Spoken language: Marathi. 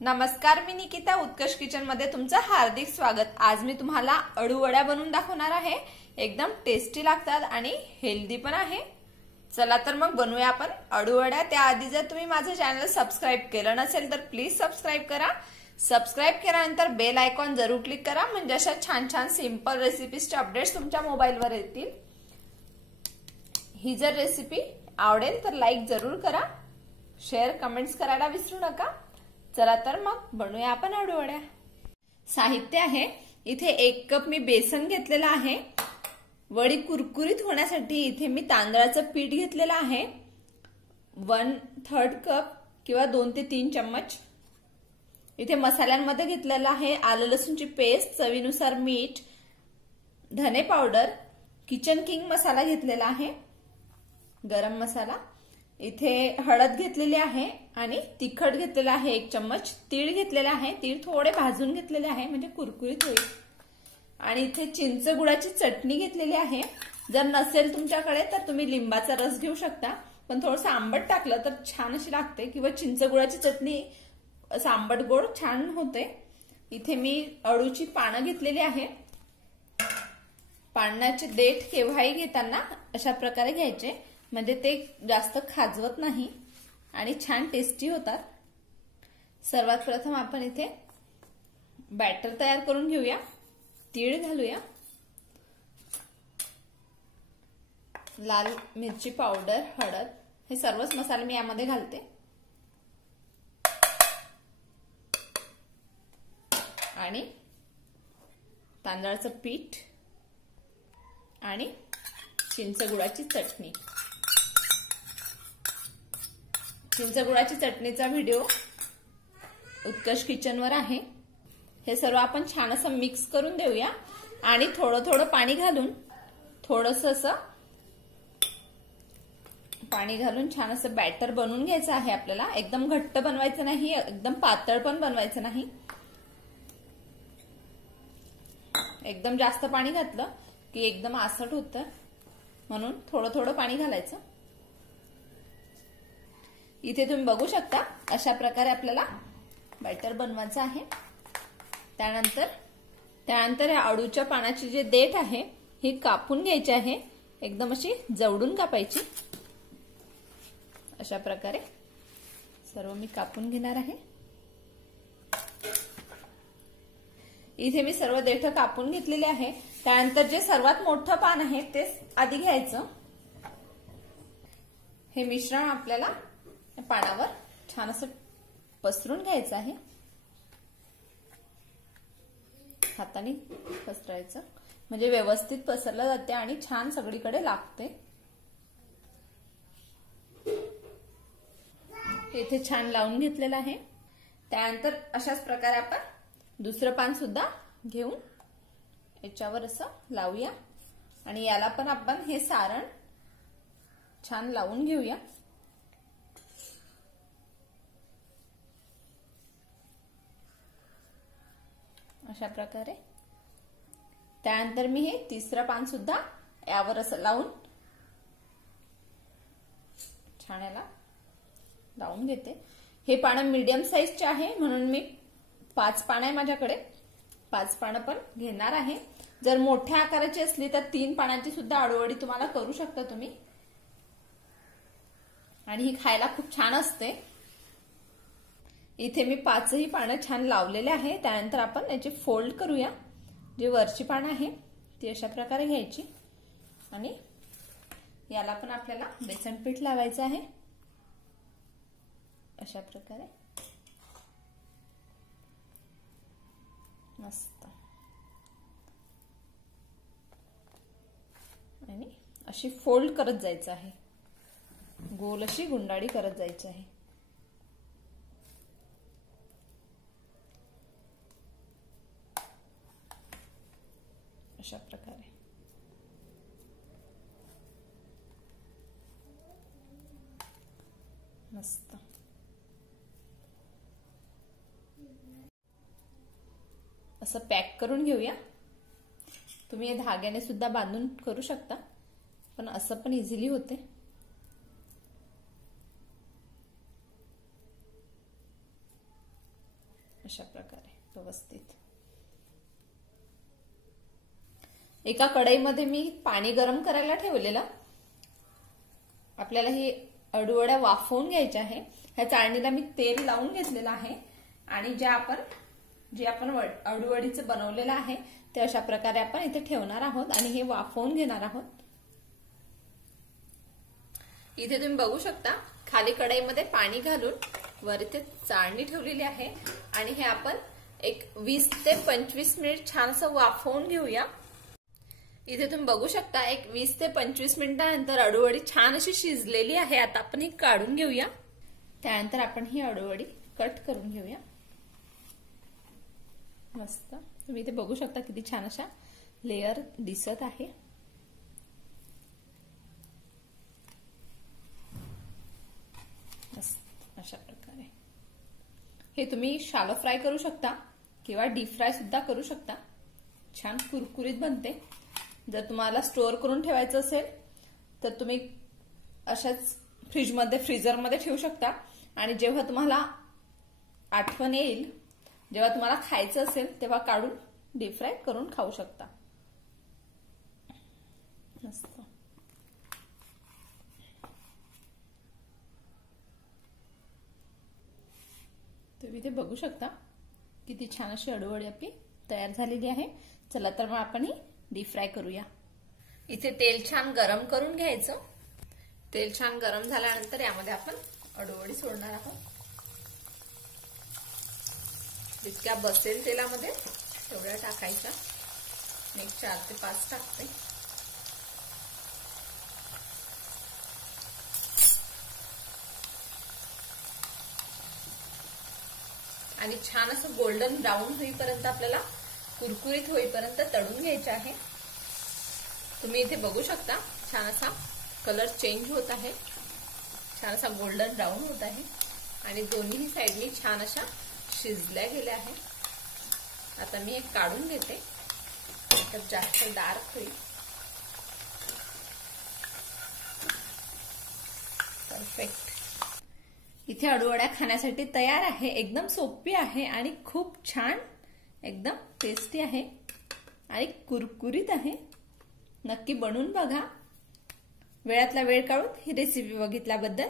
नमस्कार, मी निकिता उत्कर्ष किचन मध्ये तुमचं हार्दिक स्वागत। आज मी तुम्हाला अळू वड्या बनवून दाखवणार आहे। एकदम टेस्टी लागतात आणि हेल्दी पण आहे। चला तर मग बनवूया आपण अळू वड्या। त्याआधी जर तुम्ही माझं चॅनल सबस्क्राइब केलं नसेल तर प्लीज सबस्क्राइब करा। सबस्क्राइब केल्यानंतर बेल आयकॉन जरूर क्लिक करा, म्हणजे अशा छान छान सिंपल रेसिपीजचे अपडेट्स तुमच्या मोबाईलवर येतील। ही जर रेसिपी आवडेल तर लाईक जरूर करा, शेअर कमेंट्स करायला विसरू नका। चला तर मग बनवूया आपण अळू वड्या। साहित्य आहे, इथे 1 कप मी बेसन घेतलेला आहे। वडी कुरकुरीत होण्यासाठी इथे मी तांदळाचं पीठ घेतलेलं आहे 1/3 कप किंवा 2 ते 3 चम्मच। इथे मसाल्यांमध्ये घेतलेला आहे आलं लसूणची पेस्ट, चवीनुसार मीठ, धने पावडर, किचन किंग मसाला घेतलेला आहे, गरम मसाला, इथे हळद घेतलेली आहे आणि तिखट घेतलेला आहे 1 चम्मच, तीळ घेतलेला आहे, तीळ थोडे भाजून घेतलेले आहे म्हणजे कुरकुरीत होईल। आणि इथे चिंच गुळाची चटणी घेतलेली आहे। जर नसेल तुमच्याकडे तर तुम्ही लिंबाचा रस घेऊ शकता, पण थोडंसं आंबट टाकलं तर छान अशी लागते, किंवा चिंच गुळाची चटणी असं आंबट गोड छान होते। इथे मी अळूची पानं घेतलेली आहे। पानाचे देठ केव्हाही घेताना अशा प्रकारे घ्यायचे, म्हणजे ते जास्त खाजवत नाही आणि छान टेस्टी होतात। सर्वात प्रथम आपण इथे बॅटर तयार करून घेऊया। तीळ घालूया, लाल मिरची पावडर, हळद, हे सर्वच मसाले मी यामध्ये घालते। आणि तांदळाचं पीठ आणि चिंच गुळाची चटणी। चिंच गुळाची चटणीचा व्हिडिओ उत्कर्ष किचनवर आहे। हे सर्व आपण छान असं मिक्स करून देऊया आणि थोडं थोडं पाणी घालून, थोडंसं असं पाणी घालून छान असं बॅटर बनवून घ्यायचं आहे आपल्याला। एकदम घट्ट बनवायचं नाही, एकदम पातळ पण बनवायचं नाही। एकदम जास्त पाणी घातलं की एकदम आसट होतं, म्हणून थोडं थोडं पाणी घालायचं। इथे तुम्ही बघू शकता अशा प्रकारे आपल्याला बॅटर बनवायचं आहे। त्यानंतर या अळूच्या पानाची जे देठ आहे ही कापून घ्यायची आहे, एकदम अशी जवळून कापायची। अशा प्रकारे सर्व मी कापून घेणार आहे। इथे मी सर्व देठ कापून घेतलेले आहे। त्यानंतर जे सर्वात मोठं पान आहे ते आधी घ्यायचं। हे मिश्रण आपल्याला पानावर छान असं पसरून घ्यायचं आहे, हाताने पसरायचं, म्हणजे व्यवस्थित पसरलं जाते आणि छान सगळीकडे लागते। इथे छान लावून घेतलेलं आहे। त्यानंतर अशाच प्रकारे आपण दुसरं पान सुद्धा घेऊन याच्यावर असं लावूया आणि याला पण आपण हे सारण छान लावून घेऊया। अशा प्रकारे। त्यानंतर मी हे तिसरं पान सुद्धा यावर असं लावून छान याला लावून घेते। हे पानं मीडियम साईजचे आहे, म्हणून मी 5 पानं आहे माझ्याकडे, 5 पानं पण घेणार आहे। जर मोठ्या आकाराची असली तर 3 पानांची सुद्धा अळूवडी तुम्हाला करू शकता तुम्ही, आणि ही खायला खूप छान असते। इथे मी 5ही पानं छान लावलेले आहे। त्यानंतर आपण याची फोल्ड करूया। जी वरची पानं आहे ती अशा प्रकारे घ्यायची आणि याला पण आपल्याला बेसन पीठ लावायचं आहे। अशा प्रकारे मस्त, आणि अशी फोल्ड करत जायचं आहे, गोल अशी गुंडाळी करत जायची आहे। अशा प्रकारे मस्त असं पॅक करून घेऊया। तुम्ही हे धाग्याने सुद्धा बांधून करू शकता, पण असं पण इझिली होते। अशा प्रकारे व्यवस्थित। एका कढईमध्ये मी पाणी गरम करायला ठेवलेलं। आपल्याला हे अळूवड्या वाफवून घ्यायच्या आहे। ह्या चाळणीला मी तेल लावून घेतलेलं आहे आणि जे आपण अळूवडीचं बनवलेलं आहे ते अशा प्रकारे आपण इथे ठेवणार आहोत आणि हे वाफवून घेणार आहोत। इथे तुम्ही बघू शकता खाली कढईमध्ये पाणी घालून वर इथे चाळणी ठेवलेली आहे आणि हे आपण एक 20 ते 25 मिनिट छान असं वाफवून घेऊया। इथे तुम्ही बघू शकता एक 20 ते 25 मिनिटांनंतर अळूवडी छान अशी शिजलेली आहे। आता आपण ही काढून घेऊया। त्यानंतर आपण ही अळूवडी कट करून घेऊया। मस्त तुम्ही इथे बघू शकता किती छान अशा लेयर दिसत आहे। अशा प्रकारे हे तुम्ही शालो फ्राय करू शकता किंवा डीप फ्राय सुद्धा करू शकता। छान कुरकुरीत बनते। जर तुम्हाला स्टोअर करून ठेवायचं असेल तर तुम्ही अशाच फ्रीजरमध्ये ठेवू शकता आणि जेव्हा तुम्हाला आठवण येईल, जेव्हा तुम्हाला खायचं असेल तेव्हा काढून डीप फ्राय करून खाऊ शकता। मस्त तुम्ही इथे बघू शकता किती छान अशी अळूवडी आपली तयार झालेली आहे। चला तर मग आपण ही डीप फ्राय करूया। इथे तेल छान गरम करून घ्यायचं। तेल छान गरम झाल्यानंतर यामध्ये आपण अळूवडी सोडणार आहोत। जितक्या बसेल तेलामध्ये तेवढ्या टाकायच्या। मी 4 ते 5 टाकते। आणि छान असं गोल्डन ब्राऊन होईपर्यंत आपल्याला कुरकुरीत होईपर्यंत तळून घ्यायचे आहे। तुम्ही इथे बघू शकता छान असा कलर चेंज होत आहे, छान असा गोल्डन ब्राऊन होत आहे आणि दोन्ही साइडनी छान अशा शिजल्या गेल्या आहेत। आता मी एक काढून घेते, तर जास्त डार्क होईल। परफेक्ट। इथे अळूवड्या खाण्यासाठी तयार आहे। एकदम सोपी आहे आणि खूप छान एकदम टेस्टी आहे आणि कुरकुरीत आहे। नक्की बनवून बघा। वेळातला वेळ काढून ही रेसिपी बघितल्याबद्दल